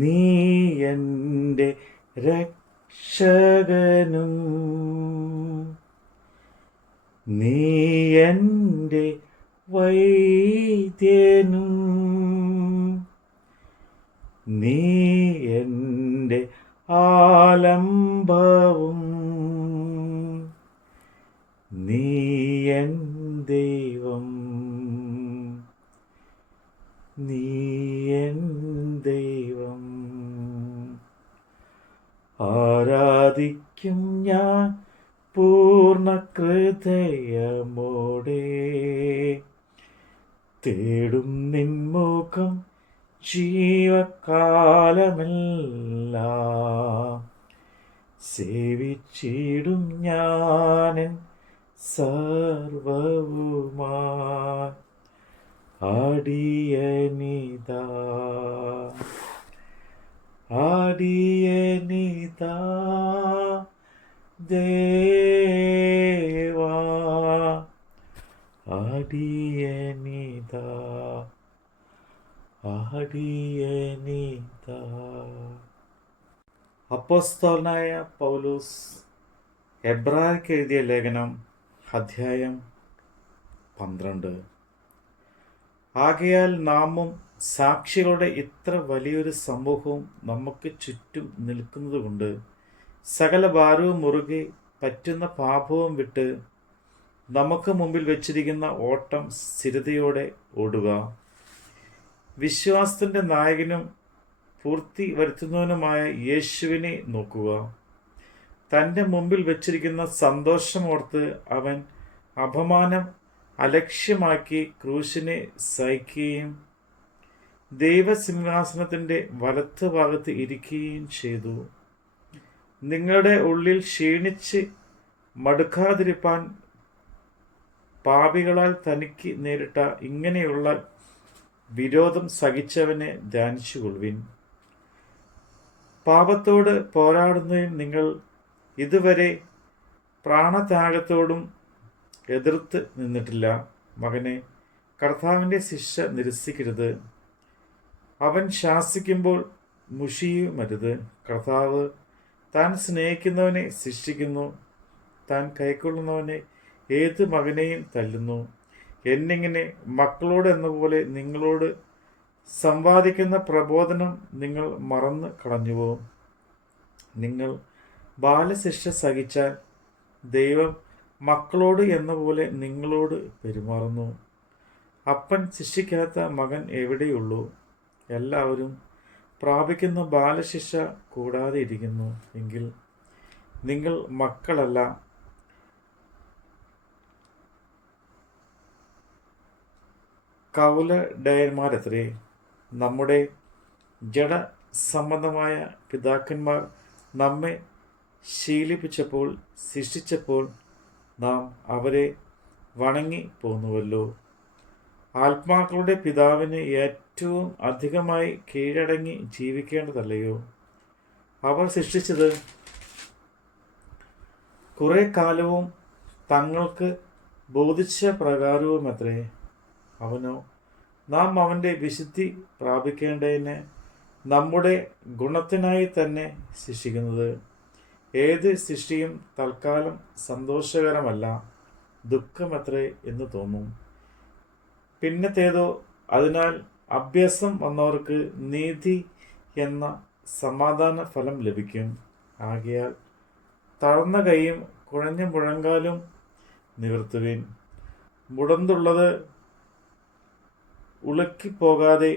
നീ എൻ്റെ രക്ഷകനും നീ എൻ്റെ വൈദ്യനും നീ എൻ്റെ ആലംബവും നീ എൻ ദൈവം നീ എൻ ദൈവം. ആരാധിക്കും ഞാൻ പൂർണ്ണ ഹൃദയമോടെ, തേടും നിൻമുഖം ജീവകാലമെല്ലാം, സേവിച്ചിടും ഞാനൻ സർവവുമായി. അടിയനിതാ അടിയനിതാ ദേവാ, അടിയനിതാ അടിയനിതാ. അപ്പോസ്തലനായ പൗലോസ് എബ്രായർക്ക് എഴുതിയ ലേഖനം അധ്യായം 12. ആകയാൽ നാമും സാക്ഷികളുടെ ഇത്ര വലിയൊരു സമൂഹവും നമുക്ക് ചുറ്റും നിൽക്കുന്നതുകൊണ്ട് സകല ഭാരവും മുറുകെ പറ്റുന്ന പാപവും വിട്ട് നമുക്ക് മുമ്പിൽ വെച്ചിരിക്കുന്ന ഓട്ടം സ്ഥിരതയോടെ ഓടുക. വിശ്വാസത്തിൻ്റെ നായകനും പൂർത്തി വരുത്തുന്നവനുമായ യേശുവിനെ നോക്കുക. തൻ്റെ മുമ്പിൽ വെച്ചിരിക്കുന്ന സന്തോഷമോർത്ത് അവൻ അപമാനം അലക്ഷ്യമാക്കി ക്രൂശിനെ സഹിക്കുകയും ദൈവസിംഹാസനത്തിൻ്റെ വലത്ത് ഭാഗത്ത് ഇരിക്കുകയും ചെയ്തു. നിങ്ങളുടെ ഉള്ളിൽ ക്ഷീണിച്ച് മടുക്കാതിരിപ്പാൻ പാപികളാൽ തനിക്ക് നേരിട്ട ഇങ്ങനെയുള്ള വിരോധം സഹിച്ചവനെ ധ്യാനിച്ചുകൊള്ളുവിൻ. പാപത്തോട് പോരാടുന്നതിൽ നിങ്ങൾ ഇതുവരെ പ്രാണത്യാഗത്തോടും എതിർത്ത് നിന്നിട്ടില്ല. മകനെ, കർത്താവിൻ്റെ ശിക്ഷ നിരസിക്കരുത്. അവൻ ശാസിക്കുമ്പോൾ മുഷിയുമരുത്. കർത്താവ് താൻ സ്നേഹിക്കുന്നവനെ ശിക്ഷിക്കുന്നു, താൻ കൈക്കൊള്ളുന്നവനെ ഏത് മകനെയും തല്ലുന്നു. എന്നിങ്ങനെ മക്കളോട് എന്ന പോലെ നിങ്ങളോട് സംവാദിക്കുന്ന പ്രബോധനം നിങ്ങൾ മറന്നു കളഞ്ഞുവോ? നിങ്ങൾ ബാലശിക്ഷ സഹിച്ചാൽ ദൈവം മക്കളോട് എന്ന പോലെ നിങ്ങളോട് പെരുമാറുന്നു. അപ്പൻ ശിക്ഷിക്കാത്ത മകൻ എവിടെയുള്ളൂ? എല്ലാവരും പ്രാപിക്കുന്ന ബാലശിക്ഷ കൂടാതെ ഇരിക്കുന്നു. എങ്കിൽ നിങ്ങൾ മക്കളല്ല, കൗലഡയന്മാരത്രേ. നമ്മുടെ ജഡസംബന്ധമായ പിതാക്കന്മാർ നമ്മെ ശീലിപ്പിച്ചപ്പോൾ, ശിക്ഷിച്ചപ്പോൾ നാം അവരെ വണങ്ങി പോന്നുവല്ലോ. ആത്മാക്കളുടെ പിതാവിന് ഏറ്റവും അധികമായി കീഴടങ്ങി ജീവിക്കേണ്ടതല്ലയോ? അവർ ശിക്ഷിച്ചത് കുറെ കാലവും തങ്ങൾക്ക് ബോധിച്ച പ്രകാരവുമത്രേ. അവനോ നാം അവൻ്റെ വിശുദ്ധി പ്രാപിക്കേണ്ടതിന് നമ്മുടെ ഗുണത്തിനായി തന്നെ ശിക്ഷിക്കുന്നത്. ഏത് ശിക്ഷയും തൽക്കാലം സന്തോഷകരമല്ല, ദുഃഖമത്രേ എന്ന് തോന്നും. പിന്നത്തേതോ അതിനാൽ അഭ്യാസം വന്നവർക്ക് നീതി എന്ന സമാധാന ഫലം ലഭിക്കും. ആകയാൽ തളർന്ന കൈയും കുഴഞ്ഞ മുഴങ്കാലും നിവർത്തുവിൻ. മുടന്തുള്ളത് ഉളുക്കിപ്പോകാതെ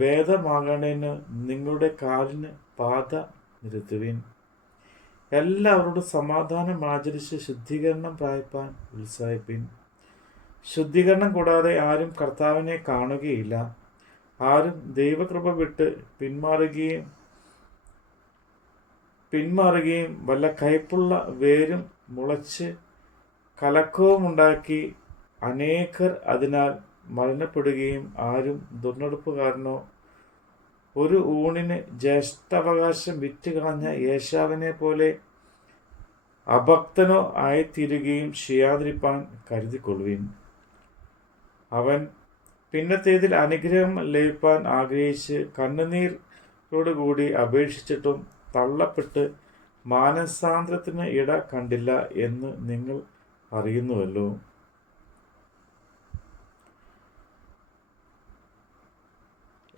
ഭേദമാകണേന് നിങ്ങളുടെ കാലിന് പാത നിരത്തുവിൻ. എല്ലാവരോടും സമാധാനം ആചരിച്ച് ശുദ്ധീകരണം പ്രാപിപ്പാൻ ഉത്സാഹിപ്പിൻ. ശുദ്ധീകരണം കൂടാതെ ആരും കർത്താവിനെ കാണുകയില്ല. ആരും ദൈവകൃപ വിട്ട് പിന്മാറുകയും വല്ല കയ്പുള്ള വേരും മുളച്ച് കലക്കവുമുണ്ടാക്കി അനേകർ അതിനാൽ മരണപ്പെടുകയും ആരും ദുർനടപ്പുകാരനോ ഒരു ഊണിന് ജ്യേഷ്ഠാവകാശം വിറ്റുകളഞ്ഞ യേശാവിനെ പോലെ അഭക്തനോ ആയിത്തീരുകയും ചെയ്യാതിരിപ്പാൻ കരുതിക്കൊള്ളുവിൻ. അവൻ പിന്നത്തേതിൽ അനുഗ്രഹം ലഭിപ്പാൻ ആഗ്രഹിച്ച് കണ്ണുനീർ കൂടി അപേക്ഷിച്ചിട്ടും തള്ളപ്പെട്ട് മാനസാന്തരത്തിന് ഇട കണ്ടില്ല എന്ന് നിങ്ങൾ അറിയുന്നുവല്ലോ.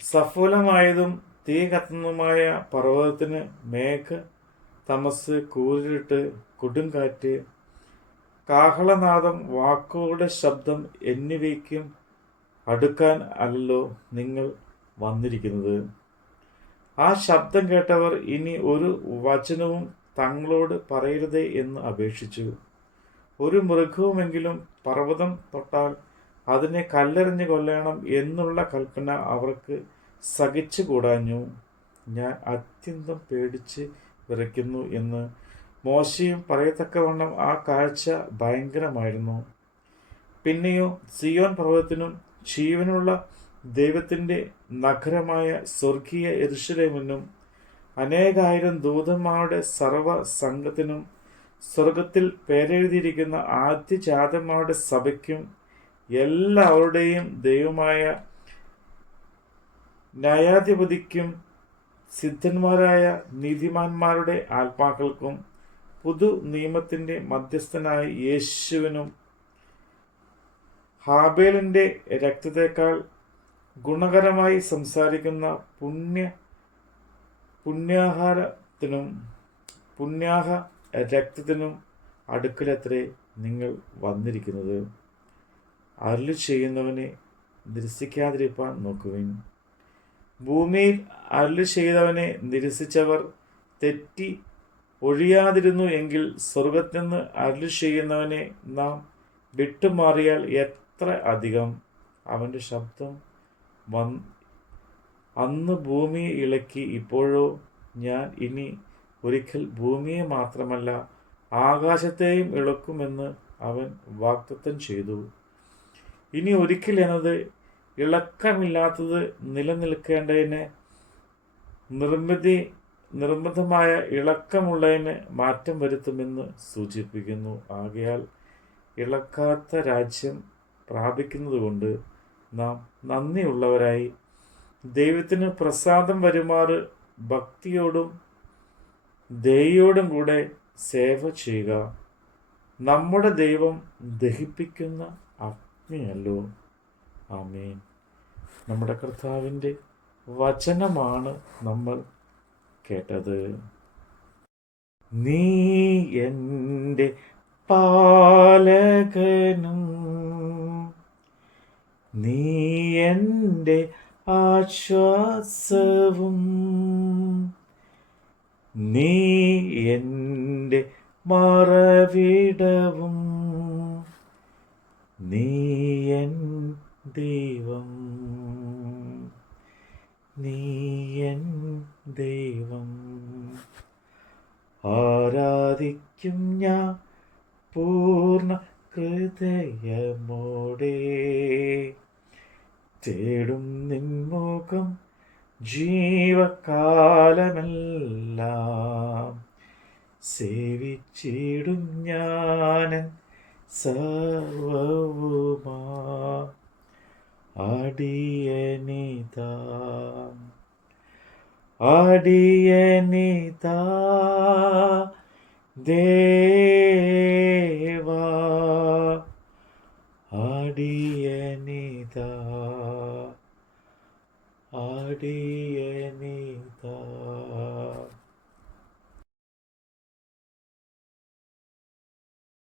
സഫലമായതും തീ കത്തുന്നതുമായ പർവ്വതത്തിന് മേഘ തമസ്, കൂരിട്ട്, കൊടുങ്കാറ്റ്, കാഹളനാദം, വാക്കുകളുടെ ശബ്ദം എന്നിവയ്ക്കും അടുക്കാൻ അല്ലല്ലോ നിങ്ങൾ വന്നിരിക്കുന്നത്. ആ ശബ്ദം കേട്ടവർ ഇനി ഒരു വചനവും തങ്ങളോട് പറയരുതേ എന്ന് അപേക്ഷിച്ചു. ഒരു മൃഗവുമെങ്കിലും പർവ്വതം തൊട്ടാൽ അതിനെ കല്ലെറിഞ്ഞ് കൊല്ലണം എന്നുള്ള കൽപ്പന അവർക്ക് സഹിച്ചുകൂടാഞ്ഞു. ഞാൻ അത്യന്തം പേടിച്ച് വിറയ്ക്കുന്നു എന്ന് മോശയും പറയത്തക്കവണ്ണം ആ കാഴ്ച ഭയങ്കരമായിരുന്നു. പിന്നെയോ സിയോൻ പർവ്വതത്തിനും ജീവനുള്ള ദൈവത്തിൻ്റെ നഗരമായ സ്വർഗീയ യെരൂശലേമിനും അനേകായിരം ദൂതന്മാരുടെ സർവ സംഘത്തിനും സ്വർഗത്തിൽ പേരെഴുതിയിരിക്കുന്ന ആദ്യജാതന്മാരുടെ സഭയ്ക്കും എല്ലാവരുടെയും ദൈവമായ ന്യായാധിപതിക്കും സിദ്ധന്മാരായ നീതിമാന്മാരുടെ ആത്മാക്കൾക്കും പുതു നിയമത്തിൻ്റെ മധ്യസ്ഥനായ യേശുവിനും ഹാബേലിൻ്റെ രക്തത്തേക്കാൾ ഗുണകരമായി സംസാരിക്കുന്ന പുണ്യാഹ രക്തത്തിനും അടുക്കലത്രേ നിങ്ങൾ വന്നിരിക്കുന്നത്. അരുളി ചെയ്യുന്നവനെ നിരസിക്കാതിരിപ്പാൻ നോക്കുവിൻ. ഭൂമിയിൽ അരുളി ചെയ്തവനെ നിരസിച്ചവർ തെറ്റി ഒഴിയാതിരുന്നു എങ്കിൽ സ്വർഗത്തിൽ നിന്ന് അരുളി ചെയ്യുന്നവനെ നാം വിട്ടുമാറിയാൽ എത്ര അധികം. അവൻ്റെ ശബ്ദം അന്ന് ഭൂമിയെ ഇളക്കി. ഇപ്പോഴോ ഞാൻ ഇനി ഒരിക്കൽ ഭൂമിയെ മാത്രമല്ല ആകാശത്തെയും ഇളക്കുമെന്ന് അവൻ വാഗ്ദത്തം ചെയ്തു. ഇനി ഒരിക്കൽ എന്നത് ഇളക്കമില്ലാത്തത് നിലനിൽക്കേണ്ടതിന് നിർബന്ധമായ ഇളക്കമുള്ളതിന് മാറ്റം വരുത്തുമെന്ന് സൂചിപ്പിക്കുന്നു. ആകയാൽ ഇളക്കാത്ത രാജ്യം പ്രാപിക്കുന്നതുകൊണ്ട് നാം നന്ദിയുള്ളവരായി ദൈവത്തിന് പ്രസാദം വരുമാറ് ഭക്തിയോടും ദയോടും കൂടെ സേവ ചെയ്യുക. നമ്മുടെ ദൈവം ദഹിപ്പിക്കുന്ന അഗ്നിയല്ലോ. ആമേൻ. നമ്മുടെ കർത്താവിൻ്റെ വചനമാണ് നമ്മൾ കേട്ടത്. നീ എൻ്റെ പാലകനും നീ എൻ്റെ ആശ്വാസവും നീ എൻ്റെ മറവിടവും നീ എൻ ദൈവം നീ എൻ ദൈവം. ആരാധിക്കും ഞാൻ പൂർണ്ണ ഹൃദയമോടെ, തേടും നിൻമുഖം ജീവകാലമെല്ലാം, സേവിച്ചിടും ഞാനൻ സർവവുമാ അടിയനിതാ അടിയനിതാ ദേവാ അടിയനിതാ അടിയനിതാ.